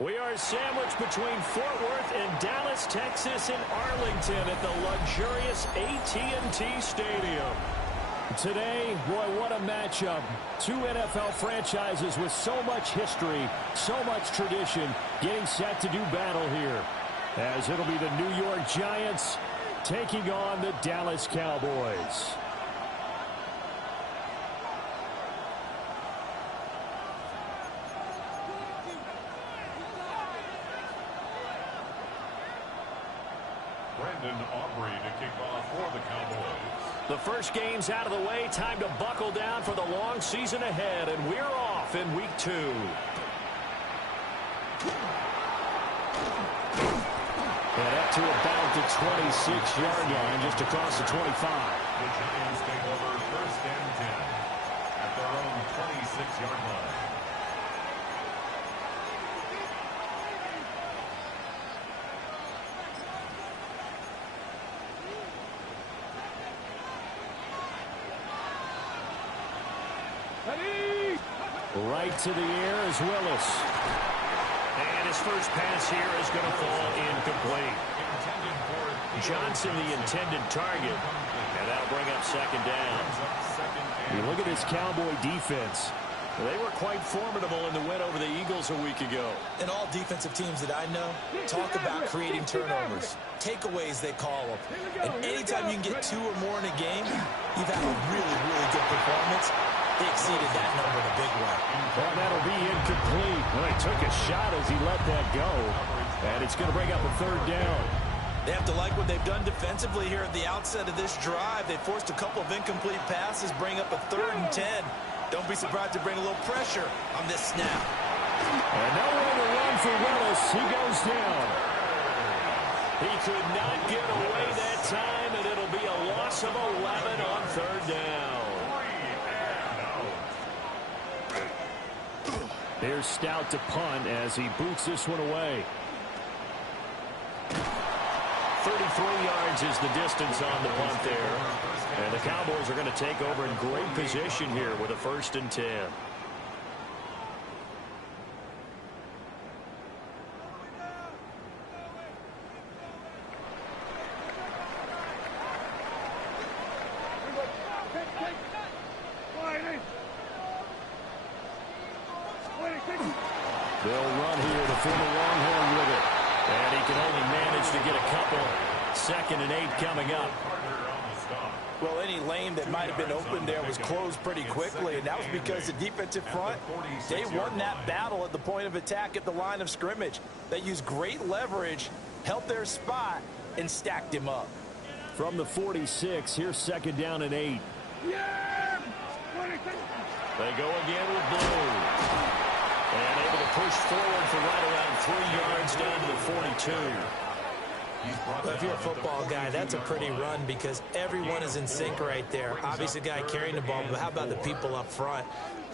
We are sandwiched between Fort Worth and Dallas, Texas, and Arlington at the luxurious AT&T Stadium. Today, boy, what a matchup. Two NFL franchises with so much history, so much tradition, getting set to do battle here. As it'll be the New York Giants taking on the Dallas Cowboys. To kick off for the Cowboys. The first game's out of the way. Time to buckle down for the long season ahead, and we're off in week 2. And up to about the 26-yard line, just across the 25. The Giants take over 1st and 10 at their own 26-yard line. Right to the air is Willis. And his first pass here is going to fall incomplete. Johnson, the intended target. And that'll bring up 2nd down. You look at this Cowboy defense. They were quite formidable in the win over the Eagles a week ago. And all defensive teams that I know talk about creating turnovers. Takeaways, they call them. And anytime you can get 2 or more in a game, you've had a really, really good performance. They exceeded that number in a big way. Well, that'll be incomplete. Well, he took a shot as he let that go. And it's going to bring up a 3rd down. They have to like what they've done defensively here at the outset of this drive. They forced a couple of incomplete passes, bring up a 3rd and 10. Don't be surprised to bring a little pressure on this snap. And nowhere to run for Willis. He goes down. He could not get away that time, and it'll be a loss of 11 on 3rd down. Here's Stout to punt as he boots this one away. 33 yards is the distance on the punt there. And the Cowboys are going to take over in great position here with a 1st and 10. They'll run here, the former Longhorn with it. And he can only manage to get a couple. 2nd and 8 coming up. Well, any lane that might have been open there was closed pretty quickly, and that was because the defensive front, they won that battle at the point of attack at the line of scrimmage. They used great leverage, held their spot, and stacked him up. From the 46, here's 2nd down and 8. They go again with Blue. And able to push forward for right around 3 yards down to the 42. Well, if you're a football guy, that's a pretty run because everyone is in sync right there. Obviously, the guy carrying the ball, but how about the people up front?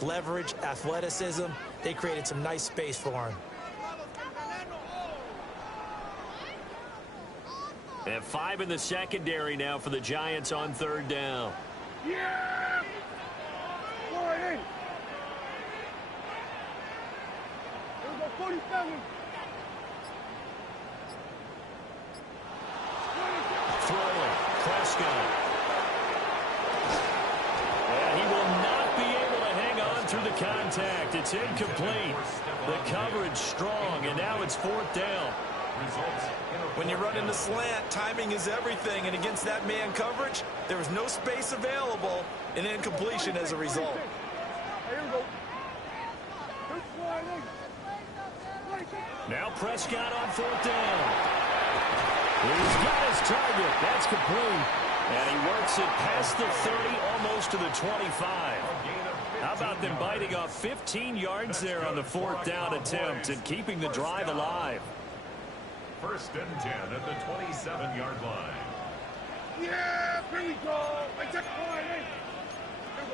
Leverage, athleticism, they created some nice space for him. And 5 in the secondary now for the Giants on 3rd down. Yeah! Boy, 47. Throwing, Prescott. And he will not be able to hang on through the contact. It's incomplete. The coverage strong, and now it's 4th down. When you run in the slant, timing is everything, and against that man coverage, there was no space available, and incompletion as a result. Now Prescott on 4th down. He's got his target. That's complete. And he works it past the 30, almost to the 25. How about them biting off 15 yards there on the 4th down attempt and keeping the drive alive? 1st and 10 at the 27-yard line. Yeah, here we go. I check the line. Here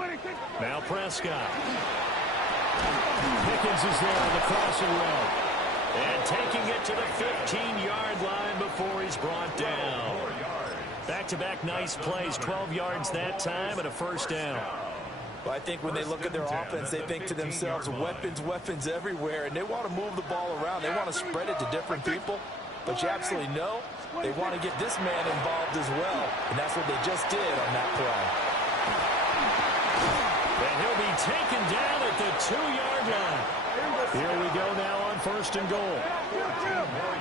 we go. Now Prescott. Pickens is there on the crossing route. And taking it to the 15-yard line before he's brought down. Back-to-back nice plays, 12 yards that time and a 1st down. Well, I think when they look at their offense, they think to themselves, weapons, weapons everywhere, and they want to move the ball around. They want to spread it to different people, but you absolutely know they want to get this man involved as well, and that's what they just did on that play. And he'll be taken down at the 2-yard line. Here we go now on 1st and goal.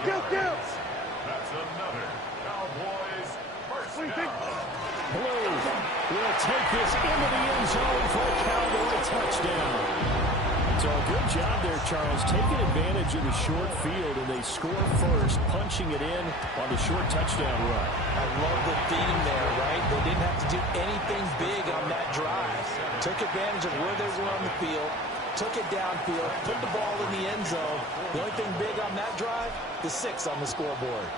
That's another Cowboys first down. Blue will take this into the end zone for a Cowboy touchdown. So good job there, Charles, taking advantage of the short field, and they score first, punching it in on the short touchdown run. I love the theme there, right? They didn't have to do anything big on that drive. Took advantage of where they were on the field, took it downfield, put the ball in the end zone. The only thing big on that drive, the 6 on the scoreboard.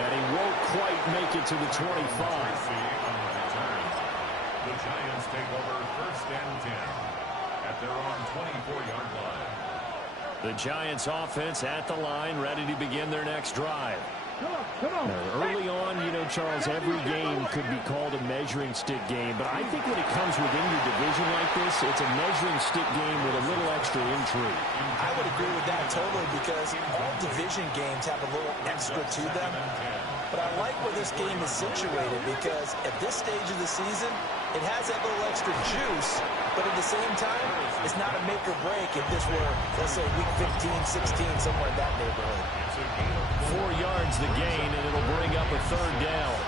And he won't quite make it to the 25. The Giants take over 1st and 10 at their own 24-yard line. The Giants offense at the line, ready to begin their next drive. Now, early on, you know, Charles, every game could be called a measuring stick game, but I think when it comes within your division like this, it's a measuring stick game with a little extra intrigue. I would agree with that totally, because all division games have a little extra to them. But I like where this game is situated, because at this stage of the season, it has that little extra juice, but at the same time, it's not a make or break if this were, let's say, week 15, 16, somewhere in that neighborhood. 4 yards the gain, and it'll bring up a 3rd down.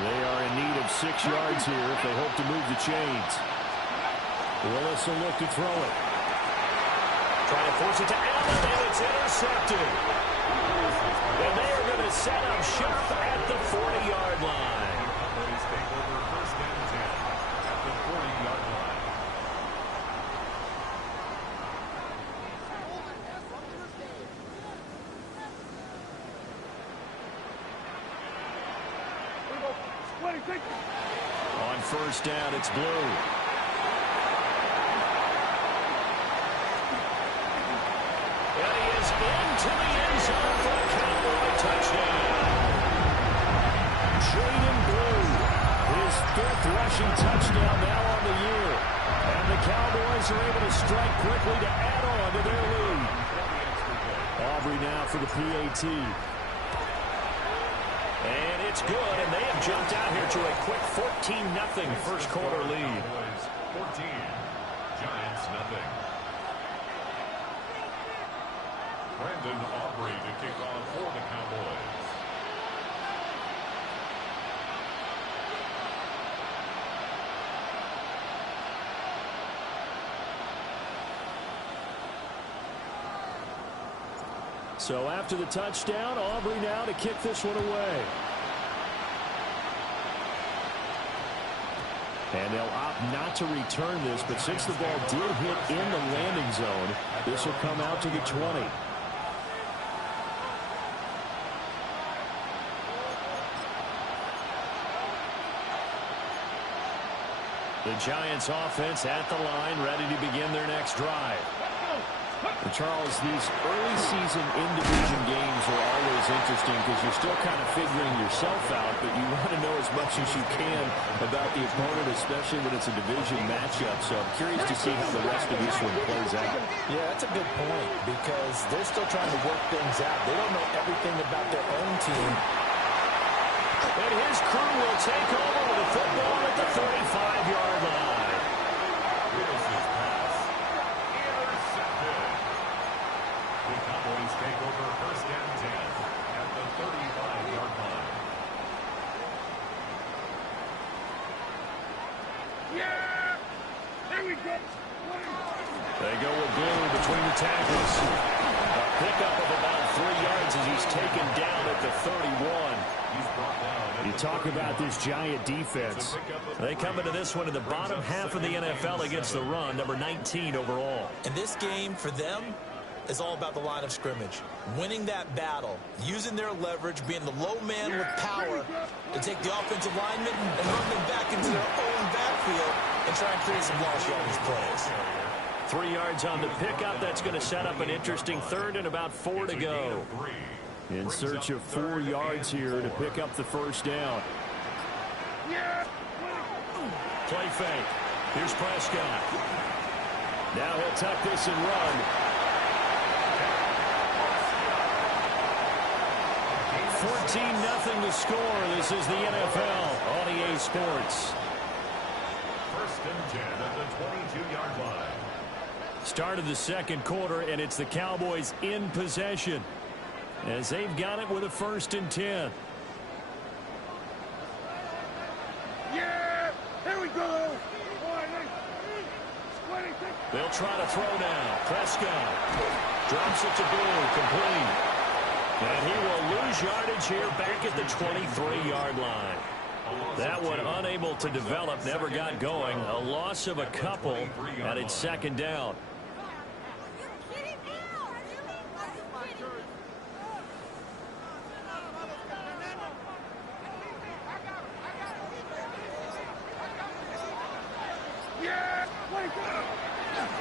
They are in need of 6 yards here if they hope to move the chains. Willis will look to throw it. Trying to force it to Allen, and it's intercepted. And they are going to set up shop at the 40-yard line. Cowboys take over 1st and 10 at the 40-yard line. On 1st down, it's Blue. And he is into the end zone for a Cowboy touchdown. Jaden Blue, his 5th rushing touchdown now on the year. And the Cowboys are able to strike quickly to add on to their lead. Aubrey now for the PAT. And it's good, and they have jumped out here to a quick 14-0 first quarter lead. 14, Giants nothing. Brandon Aubrey to kick off for the Cowboys. So after the touchdown, Aubrey now to kick this one away. And they'll opt not to return this, but since the ball did hit in the landing zone, this will come out to the 20. The Giants offense at the line, ready to begin their next drive. And Charles, these early season in-division games are always interesting because you're still kind of figuring yourself out, but you want to know as much as you can about the opponent, especially when it's a division matchup. So I'm curious to see how the rest of this one plays out. Yeah, that's a good point, because they're still trying to work things out. They don't know everything about their own team. And his crew will take over with a football at the 35-yard line. Willis's pass intercepted. The Cowboys take over 1st and 10 at the 35-yard line. Yeah! There we go! They go with Blue between the tackles. A pickup of about 3 yards as he's taken down at the 31. You talk about this Giant defense. They come into this one in the bottom half of the NFL against the run, number 19 overall. And this game, for them, is all about the line of scrimmage. Winning that battle, using their leverage, being the low man with power to take the offensive linemen and run them back into their own backfield and try and create some lost yardage plays. 3 yards on the pickup. That's going to set up an interesting 3rd and about 4 to go. In search of 4 yards here to pick up the first down. Play fake. Here's Prescott. Now he'll tuck this and run. 14-0 to score. This is the NFL on EA Sports. First and 10 at the 22-yard line. Start of the second quarter, and it's the Cowboys in possession as they've got it with a 1st and 10. Yeah, here we go. They'll try to throw now. Prescott drops it to Blue, complete. And he will lose yardage here back at the 23-yard line. That one unable to develop, never got going. A loss of a couple, and it's 2nd down.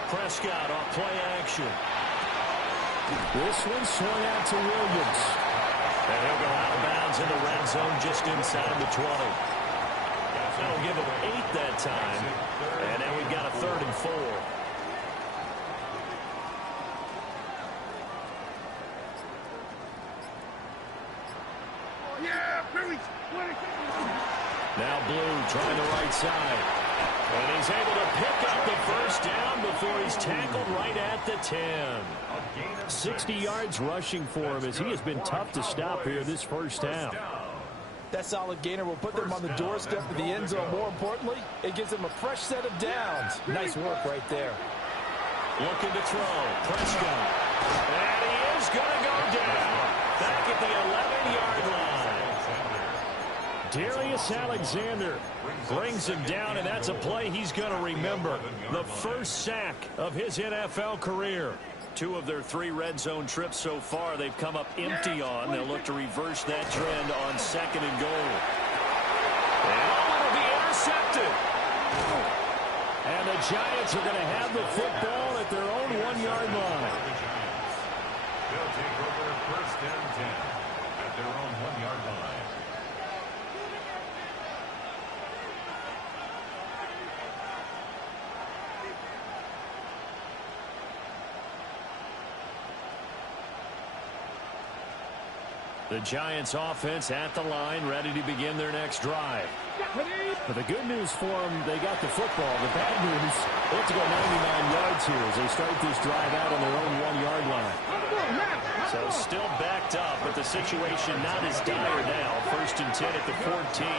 Prescott off play action. This one swung out to Williams. And he'll go out of bounds in the red zone just inside the 20. That'll give him 8 that time. And now we've got a 3rd and 4. Now Blue trying the right side. And he's able to pick up the first down before he's tackled right at the 10. 60 yards rushing for him as he has been tough to stop here this first half. That solid gainer will put them on the doorstep of the end zone. More importantly, it gives them a fresh set of downs. Nice work right there. Looking to throw. Prescott. And he is going to go down. Back at the 11-yard line. Darius Alexander brings him down, and that's a play he's going to remember. The first sack of his NFL career. 2 of their 3 red zone trips so far they've come up empty on. They'll look to reverse that trend on 2nd and goal. And it'll be intercepted. And the Giants are going to have the football at their own 1-yard line. They'll take over 1st and 10 at their own 1-yard line. The Giants offense at the line, ready to begin their next drive. But the good news for them, they got the football. The bad news, they have to go 99 yards here as they start this drive out on their own 1-yard line. So still backed up, but the situation not as dire now. 1st and 10 at the 14.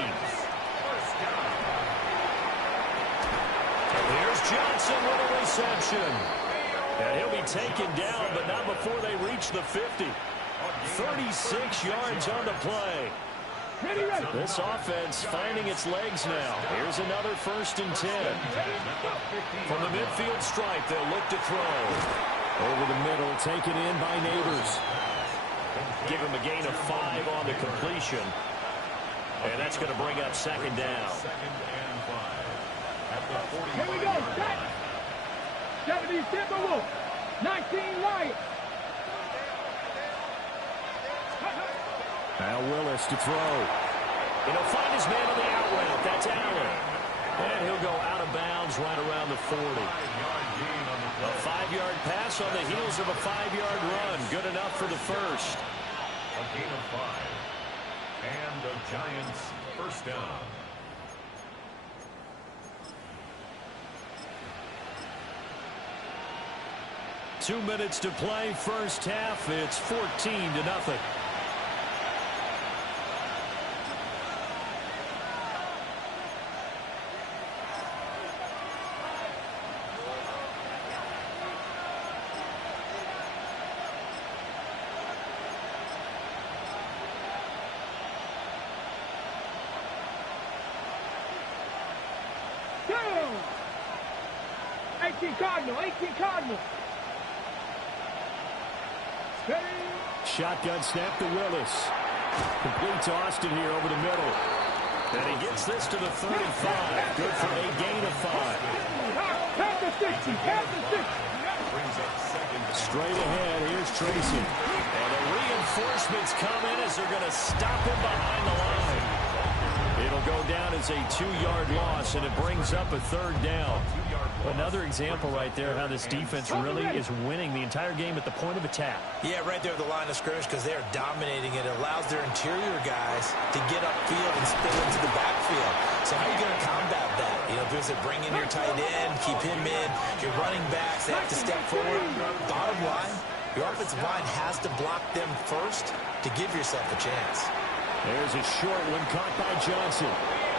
Here's Johnson with a reception. And he'll be taken down, but not before they reach the 50. 36 yards on the play. This offense finding its legs now. Here's another 1st and 10. From the midfield stripe, they'll look to throw. Over the middle, taken in by Neighbors. Give him a gain of 5 on the completion. And that's going to bring up 2nd down. 2nd and 5 at the 40. Here we go. Set. 70 Timberwolves. 19 Lions. Now Willis to throw. And he'll find his man on the out route. That's Allen. And he'll go out of bounds right around the 40. A 5-yard pass on the heels of a 5-yard run. Good enough for the first. A gain of 5. And the Giants first down. Two minutes to play, first half. It's 14-0. Down. 18 Cardinal. 18 Cardinal. Shotgun snap to Willis. Complete to Austin here over the middle. And he gets this to the 35. Good for a gain of 5. Past the 60. Past the 60. Straight ahead, here's Tracy. And a reinforcements come in as they're going to stop him behind the line. It'll go down as a 2-yard loss, and it brings up a third down. Another example right there how this defense really is winning the entire game at the point of attack. Yeah, right there at the line of scrimmage because they are dominating it. It allows their interior guys to get upfield and spill into the backfield. So how are you going to combat that? You know, does it bring in your tight end, keep him in, your running backs, they have to step forward. Bottom line, your offensive line has to block them first to give yourself a chance. There's a short one caught by Johnson.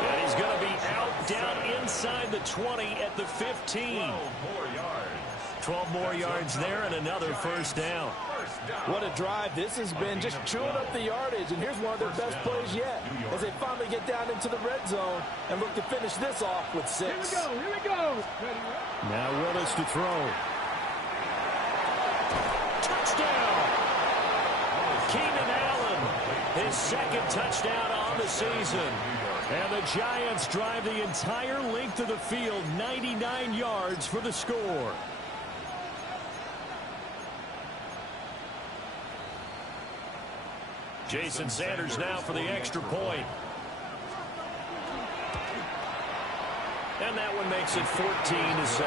And he's going to be out down inside the 20 at the 15. 12 more yards there and another first down. What a drive this has been, just chewing up the yardage. And here's one of their best plays yet as they finally get down into the red zone and look to finish this off with 6. Here we go. Now Willis to throw. Touchdown! Keenan Allen, his second touchdown on the season. And the Giants drive the entire length of the field, 99 yards for the score. Jason Sanders now for the extra point. And that one makes it 14-7. Makes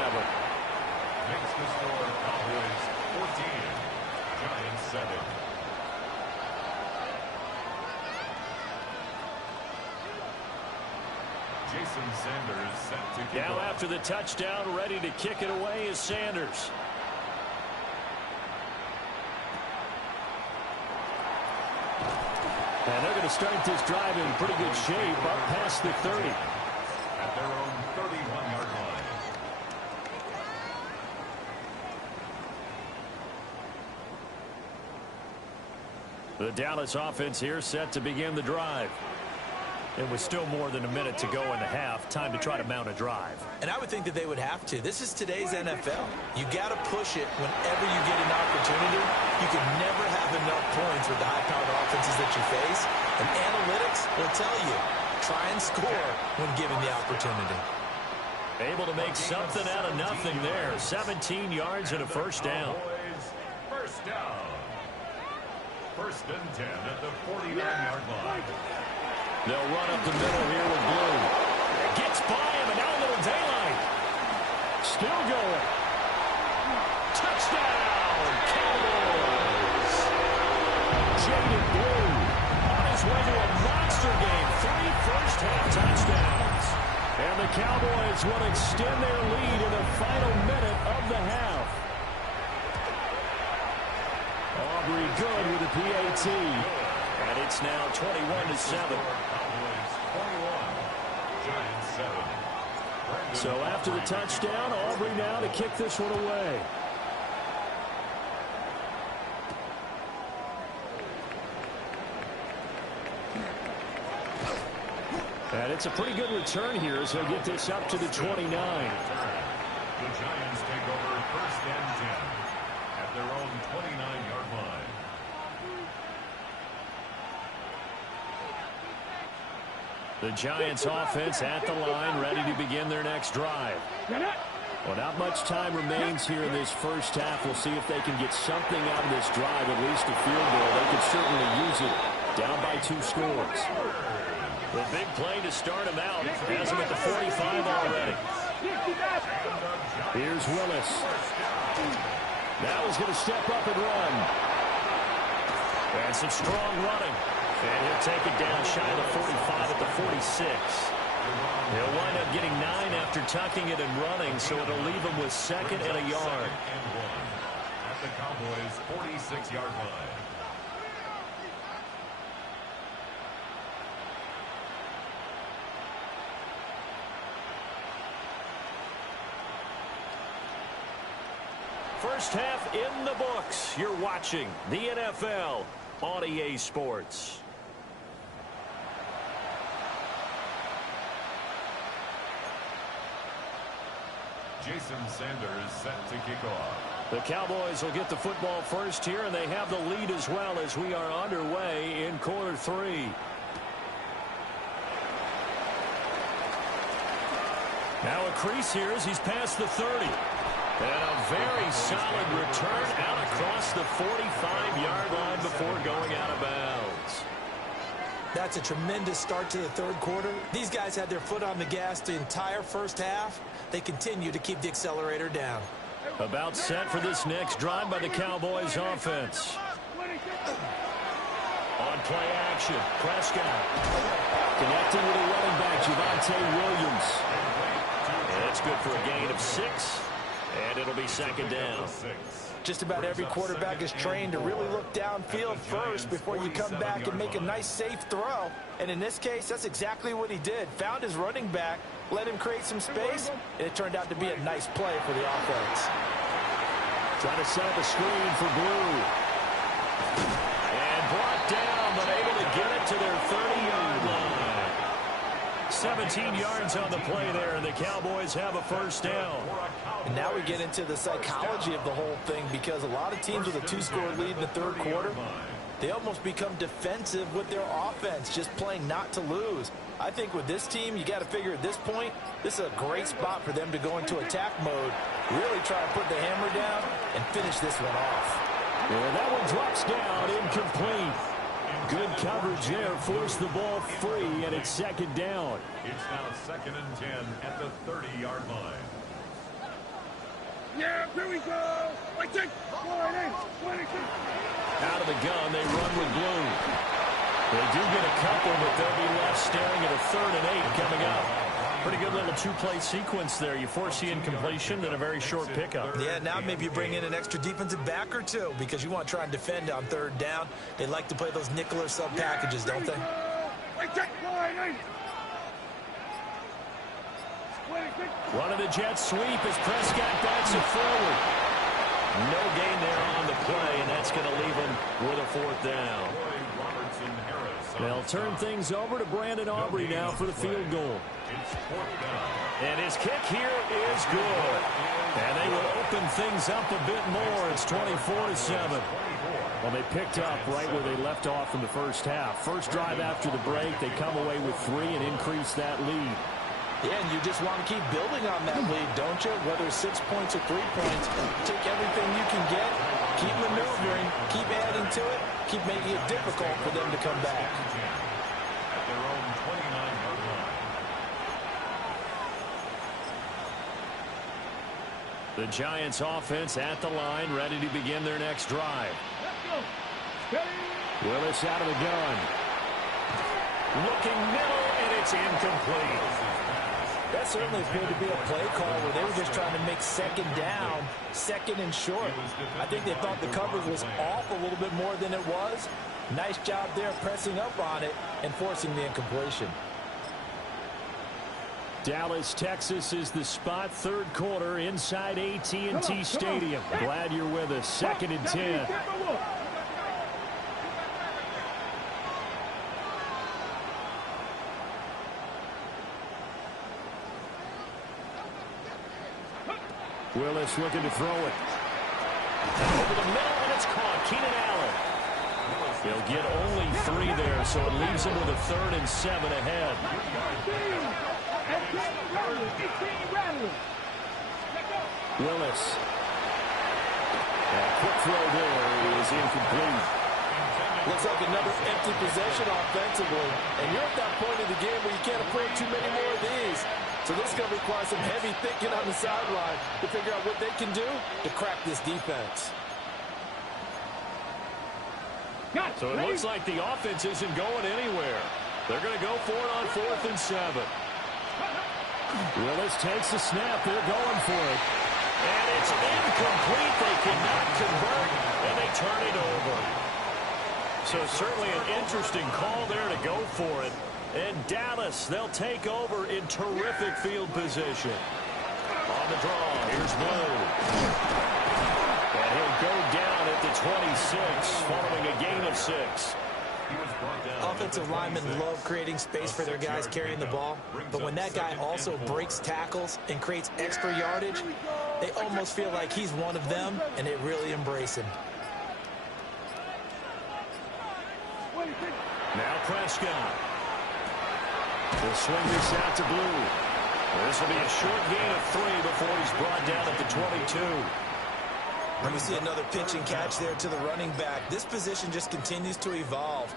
the score Cowboys 14, Giants 7. Jason Sanders set to kick Now off. after the touchdown, ready to kick it away is Sanders. And they're going to start this drive in pretty good shape up past the 30. At their own 31-yard line. The Dallas offense here set to begin the drive. It was still more than a minute to go in the half. Time to try to mount a drive. And I would think that they would have to. This is today's NFL. You got to push it whenever you get an opportunity. You can never have enough points with the high-powered offenses that you face. And analytics will tell you, try and score when given the opportunity. Able to make something out of nothing there. 17 yards and a first down. First down. First and 10 at the 49-yard line. They'll run up the middle here with Blue. Gets by him, and now a little daylight. Still going. Touchdown, Cowboys. Jaden Blue on his way to a monster game. 3 first-half touchdowns. And the Cowboys will extend their lead in the final minute of the half. Aubrey good with the PAT. And it's now 21-7. So after the touchdown, Aubrey now to kick this one away. And it's a pretty good return here as he'll get this up to the 29. The Giants take over first and 10 at their own 29-yard line. The Giants offense at the line, ready to begin their next drive. Well, not much time remains here in this first half. We'll see if they can get something out of this drive, at least a field goal. They could certainly use it. Down by 2 scores. The big play to start him out. Has him at the 45 already. Here's Willis. Now he's going to step up and run. And some strong running. And he'll take it down shy of the 45 at the 46. He'll wind up getting 9 after tucking it and running, so it'll leave him with 2nd and a yard. At the Cowboys' 46-yard line. First half in the books. You're watching the NFL on EA Sports. Jason Sanders set to kick off. The Cowboys will get the football first here, and they have the lead as well as we are underway in quarter 3. Now a crease here as he's past the 30. And a very solid return out across the 45-yard line before going out of bounds. That's a tremendous start to the third quarter. These guys had their foot on the gas the entire first half. They continue to keep the accelerator down. About set for this next drive by the Cowboys offense. On play action, Prescott. Connecting with a running back, Javonte Williams. And it's good for a gain of 6. And it'll be second down. Just about every quarterback is trained to really look downfield first before you come back and make a nice, safe throw. And in this case, that's exactly what he did. Found his running back, let him create some space, and it turned out to be a nice play for the offense. Trying to set up a screen for Blue. And brought down, but able to get it to their 30-yard line. 17 yards on the play there, and the Cowboys have a first down. And now we get into the psychology of the whole thing, because a lot of teams with a 2-score lead in the third quarter, they almost become defensive with their offense, just playing not to lose. I think with this team, you got to figure at this point, this is a great spot for them to go into attack mode, really try to put the hammer down and finish this one off. And that one drops down, incomplete. Good coverage there, forced the ball free, and it's second down. It's now 2nd and 10 at the 30-yard line. Yeah, here we go. Like that. 26. Out of the gun, they run with Blue. They do get a couple, but they'll be left staring at a 3rd and 8 coming up. Pretty good little 2-play sequence there. You force the incompletion and a very short pickup. Yeah, now maybe you bring in an extra defensive back or two, because you want to try and defend on 3rd down. They like to play those nickel or sub packages, don't they? Run of the jet sweep as Prescott backs it forward. No gain there on the play, and that's going to leave him with a 4th down. They'll turn things over to Brandon Aubrey now for the field goal. And his kick here is good. And they will open things up a bit more. It's 24-7. Well, they picked up right where they left off in the first half. First drive after the break, they come away with 3 and increase that lead. Yeah, and you just want to keep building on that lead, don't you? Whether it's 6 points or 3 points, take everything you can get, keep maneuvering, keep adding to it, keep making it difficult for them to come back. At their own 29-yard line. The Giants offense at the line, ready to begin their next drive. Willis out of the gun. Looking middle, and it's incomplete. That certainly appeared to be a play call where they were just trying to make 2nd down, 2nd and short. I think they thought the coverage was off a little bit more than it was. Nice job there pressing up on it and forcing the incompletion. Dallas, Texas is the spot. 3rd quarter inside AT&T Stadium. Glad you're with us. 2nd and 10. Willis looking to throw it. Over the middle, and it's caught. Keenan Allen. He'll get only 3 there, so it leaves him with a 3rd and 7 ahead. Willis. That quick throw there is incomplete. Looks like another empty possession offensively. And you're at that point in the game where you can't afford too many more of these. So this is going to require some heavy thinking on the sideline to figure out what they can do to crack this defense. So it looks like the offense isn't going anywhere. They're going to go for it on 4th and 7. Willis takes the snap. They're going for it. And it's incomplete. They cannot convert, and they turn it over. So certainly an interesting call there to go for it. And Dallas, they'll take over in terrific field position. On the draw, here's Blue. And he'll go down at the 26, following a gain of 6. Offensive linemen love creating space for their guys carrying the ball, but when that guy also breaks tackles and creates extra yardage, they almost feel like he's one of them, and they really embrace him. Now Prescott. They'll swing this out to Blue. This will be a short gain of 3 before he's brought down at the 22. And we see another pitch and catch there to the running back. This position just continues to evolve.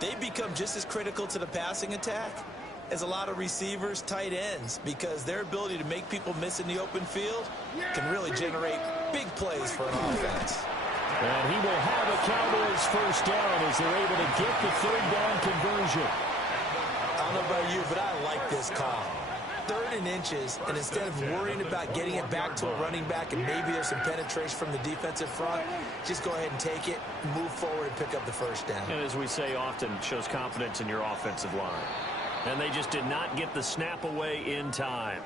They become just as critical to the passing attack as a lot of receivers, tight ends, because their ability to make people miss in the open field can really generate big plays for an offense. And he will have a Cowboys first down as they're able to get the third down conversion. I don't know about you, but I like this call. 3rd and inches, and instead of worrying about getting it back to a running back and maybe there's some penetration from the defensive front, just go ahead and take it, move forward, and pick up the first down. And as we say often, shows confidence in your offensive line. And they just did not get the snap away in time.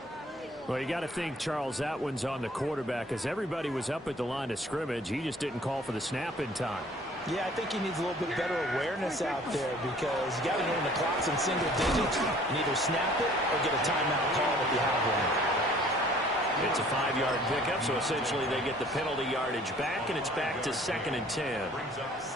Well, you got to think, Charles, that one's on the quarterback, as everybody was up at the line of scrimmage. He just didn't call for the snap in time. Yeah, I think he needs a little bit better awareness out there because you got to know when the clock's in single digits and either snap it or get a timeout call if you have one. It's a 5-yard pickup, so essentially they get the penalty yardage back, and it's back to 2nd and 10.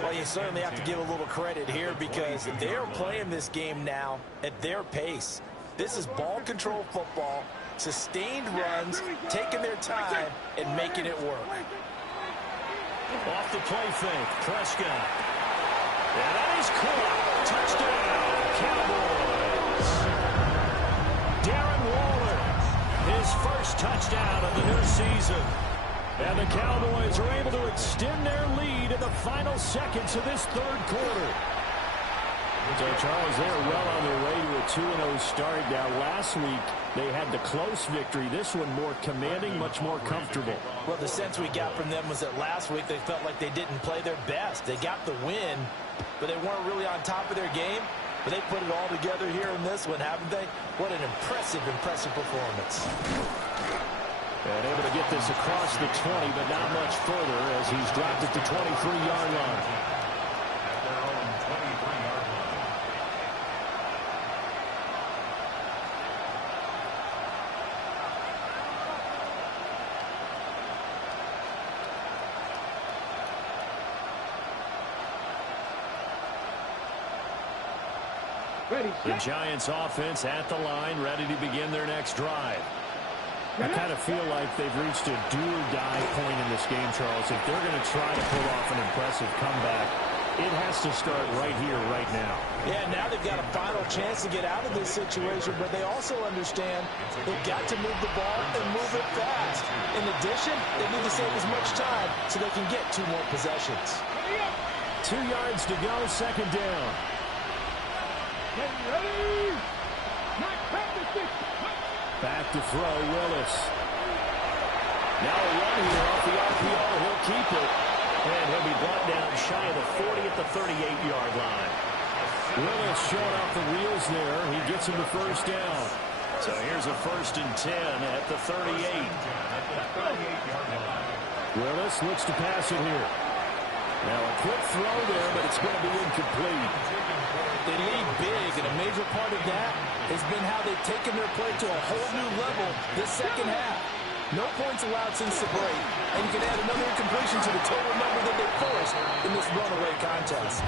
Well, you certainly have to give a little credit here because they're playing this game now at their pace. This is ball control football, sustained runs, taking their time, and making it work. Off the play fake, Prescott. And that is caught. Touchdown, Cowboys. Darren Waller, his first touchdown of the new season. And the Cowboys are able to extend their lead in the final seconds of this 3rd quarter. So, Charles, they're well on their way to a 2-0 start. Now, last week, they had the close victory. This one more commanding, much more comfortable. Well, the sense we got from them was that last week they felt like they didn't play their best. They got the win, but they weren't really on top of their game. But they put it all together here in this one, haven't they? What an impressive performance. And able to get this across the 20, but not much further as he's dropped at the 23-yard line. The Giants offense at the line, ready to begin their next drive. I kind of feel like they've reached a do-or-die point in this game, Charles. If they're going to try to pull off an impressive comeback, it has to start right here, right now. Yeah, now they've got a final chance to get out of this situation, but they also understand they've got to move the ball and move it fast. In addition, they need to save as much time so they can get 2 more possessions. 2 yards to go, 2nd down. Back to throw, Willis. Now a run here off the RPO. He'll keep it. And he'll be brought down shy of the 40 at the 38-yard line. Willis showing off the wheels there. He gets him the first down. So here's a 1st and 10 at the 38. Willis looks to pass it here. Now a quick throw there, but it's going to be incomplete. They lead big, and a major part of that has been how they've taken their play to a whole new level this 2nd half. No points allowed since the break, and you can add another incompletion to the total number that they forced in this runaway contest.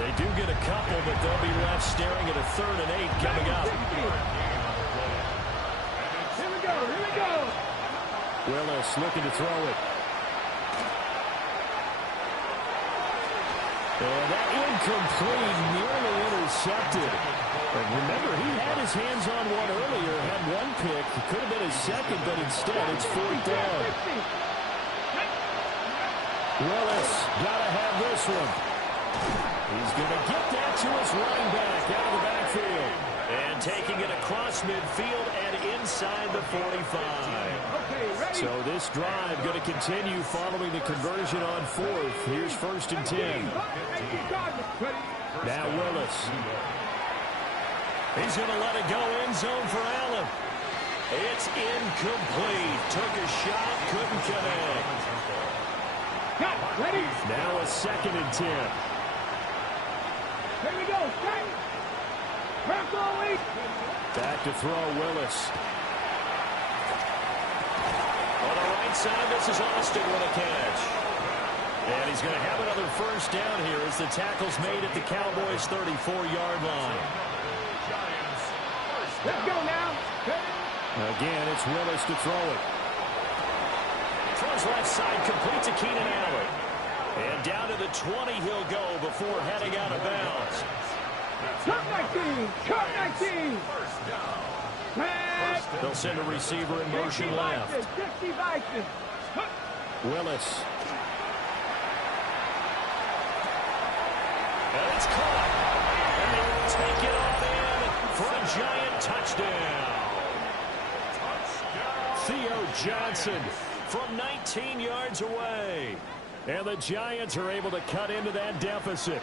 They do get a couple, but they'll be left staring at a 3rd and 8 coming up. Here we go. Willis looking to throw it. And that incomplete, nearly intercepted. And remember, he had his hands on one earlier, had 1 pick. It could have been his 2nd, but instead it's 4th down. Willis got to have this one. He's going to get that to his running back out of the backfield. And taking it across midfield and inside the 45. So this drive going to continue following the conversion on 4th. Here's 1st and 10. Now Willis. He's going to let it go end zone for Allen. It's incomplete. Took a shot, couldn't connect. Now a 2nd and 10. Here we go. Back to throw, Willis. On the right side, this is Austin with a catch. And he's going to have another first down here as the tackle's made at the Cowboys' 34-yard line. Let's go now. Again, it's Willis to throw it. Throws left side, complete to Keenan Allen. And down to the 20 he'll go before heading out of bounds. Cut 19! Cut 19! They'll send a receiver in motion left. Willis. And it's caught. And they will take it all in for a Giant touchdown. Theo Johnson from 19 yards away. And the Giants are able to cut into that deficit.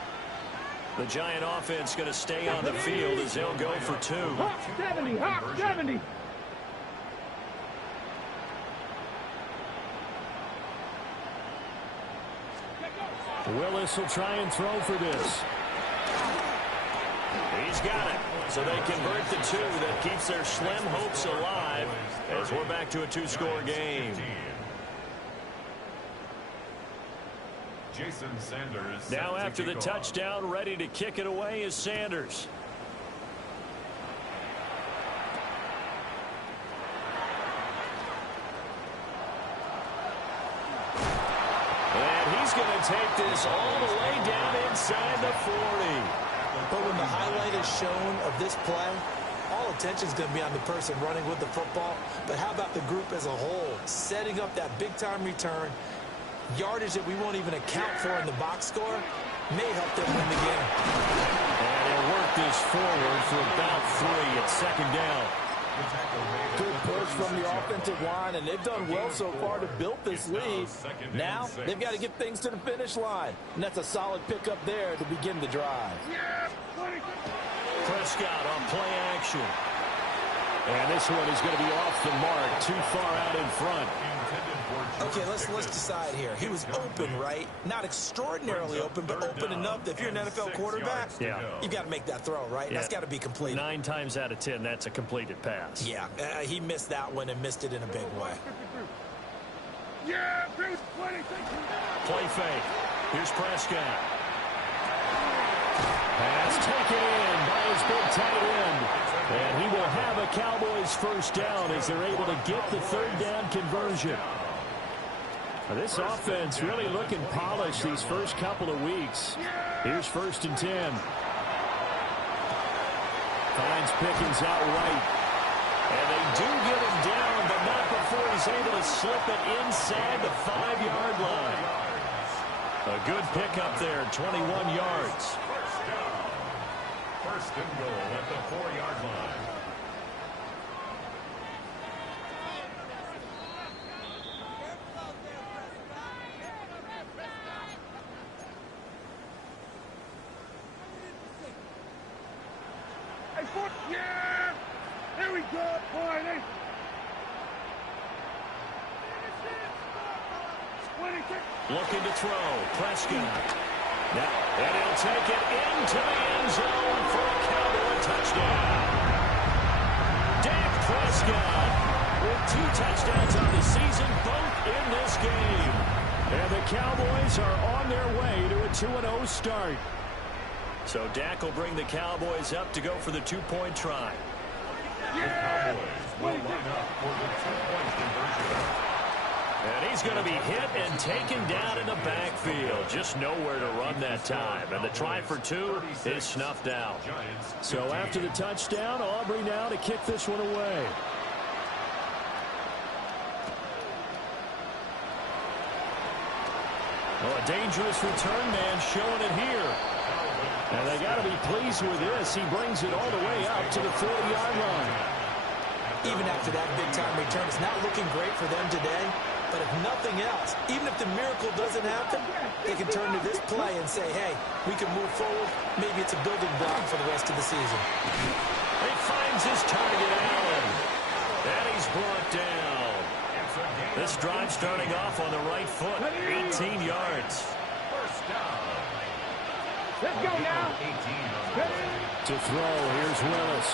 The Giant offense going to stay on the field as they'll go for 2. Hop 70, hop 70. Willis will try and throw for this. He's got it. So they convert the 2. That keeps their slim hopes alive as we're back to a 2-score game. Jason Sanders. Now after the touchdown, ready to kick it away is Sanders. And he's going to take this all the way down inside the 40. But when the highlight is shown of this play, all attention is going to be on the person running with the football. But how about the group as a whole? Setting up that big-time return, yardage that we won't even account for in the box score, may help them win the game. And he'll work this forward for about 3 at second down. Good push from the offensive line, and they've done well so far to build this lead. Now, they've got to get things to the finish line, and that's a solid pickup there to begin the drive. Prescott on play action. And this one is going to be off the mark, too far out in front. Okay, let's decide here. He was open, right? Not extraordinarily open, but open enough that if you're an NFL quarterback, you've got to make that throw, right? That's got to be complete. 9 times out of 10, that's a completed pass. Yeah, he missed that one and missed it in a big way. Play fake. Here's Prescott. Pass taken in by his big tight end. And he will have a Cowboys first down as they're able to get the third down conversion. Now, this offense really looking polished these first couple of weeks. Here's 1st and 10. Finds Pickens out right. And they do get him down, but not before he's able to slip it inside the 5-yard line. A good pickup there, 21 yards. First and goal at the 4-yard line. Yeah! There we go, party! 26. Looking to throw. Prescott. Now, and he'll take it into the end zone for a Cowboy touchdown. Dak Prescott with 2 touchdowns on the season, both in this game. And the Cowboys are on their way to a 2-0 start. So Dak will bring the Cowboys up to go for the 2-point try. The Cowboys will line up for the 2-point conversion. And he's going to be hit and taken down in the backfield. Just nowhere to run that time. And the try for 2 is snuffed out. So after the touchdown, Aubrey now to kick this one away. Oh, a dangerous return man showing it here. And they got to be pleased with this. He brings it all the way up to the 40-yard line. Even after that big-time return, it's not looking great for them today. But if nothing else, even if the miracle doesn't happen, they can turn to this play and say, hey, we can move forward. Maybe it's a building block for the rest of the season. He finds his target, Allen. And he's brought down. This drive starting off on the right foot, 18 yards. First down. Let's go now. To throw, here's Willis.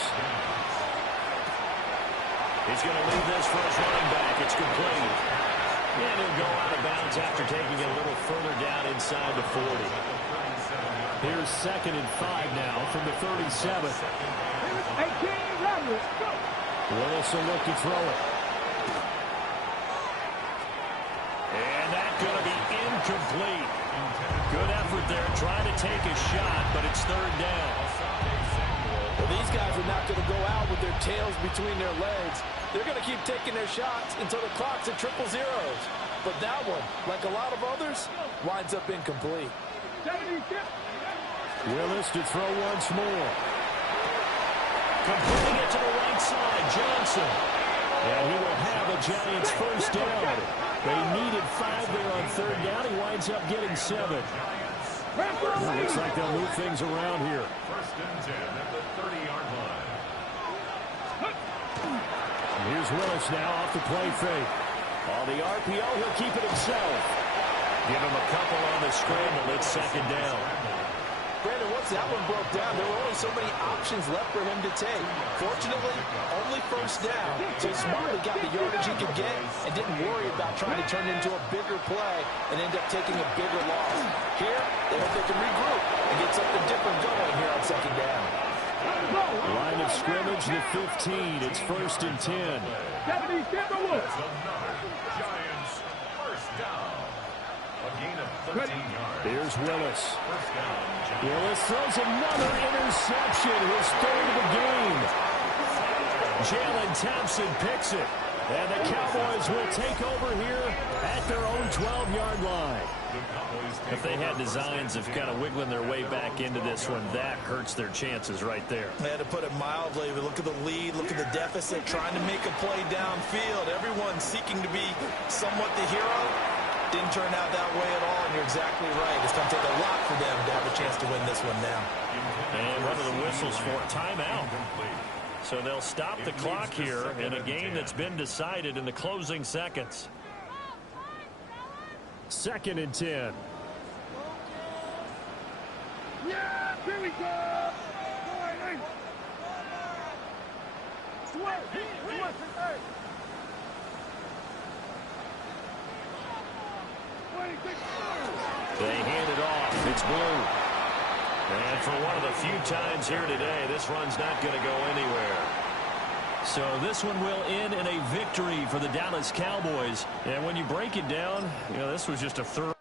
He's going to leave this for his running back. It's complete. And he'll go out of bounds after taking it a little further down inside the 40. Here's 2nd and 5 now from the 37. 18, run, let's go. Willis will look to throw it. And that's going to be incomplete. Good effort there, trying to take a shot, but it's third down. Well, these guys are not going to go out with their tails between their legs. They're going to keep taking their shots until the clock's at triple zeros. But that one, like a lot of others, winds up incomplete. Willis to throw once more. Completing it to the right side, Johnson. And he will have a Giants first down. They needed 5 there on third down. He winds up getting 7. Looks like they'll move things around here. First and 10 at the 30-yard line. Here's Willis now off the play fake. On the RPO, he'll keep it himself. Give him a couple on the scramble. It's second down. Brandon, once that one broke down, there were only so many options left for him to take. Fortunately, only first down. So smartly got the yardage he could get and didn't worry about trying to turn it into a bigger play and end up taking a bigger loss. Here, they hope they can regroup and get something different going here on second down. Line of scrimmage, the 15. It's first and 10. That's another Giants first down. A gain of 13 yards. Here's Willis. First down, Giants. Willis throws another interception, his third of the game. Jalen Thompson picks it. And the Cowboys will take over here at their own 12-yard line. If they had designs of kind of wiggling their way back into this one, that hurts their chances right there. To put it mildly, we look at the lead, look at the deficit, trying to make a play downfield. Everyone seeking to be somewhat the hero. Didn't turn out that way at all, and you're exactly right. It's going to take a lot for them to have a chance to win this one now. And one of the whistles for timeout. So they'll stop the clock here in a game that's been decided in the closing seconds. Second and 10. Yeah, here we go. They hand it off. It's Blue. And for one of the few times here today, this run's not going to go anywhere. So this one will end in a victory for the Dallas Cowboys. And when you break it down, this was just a thorough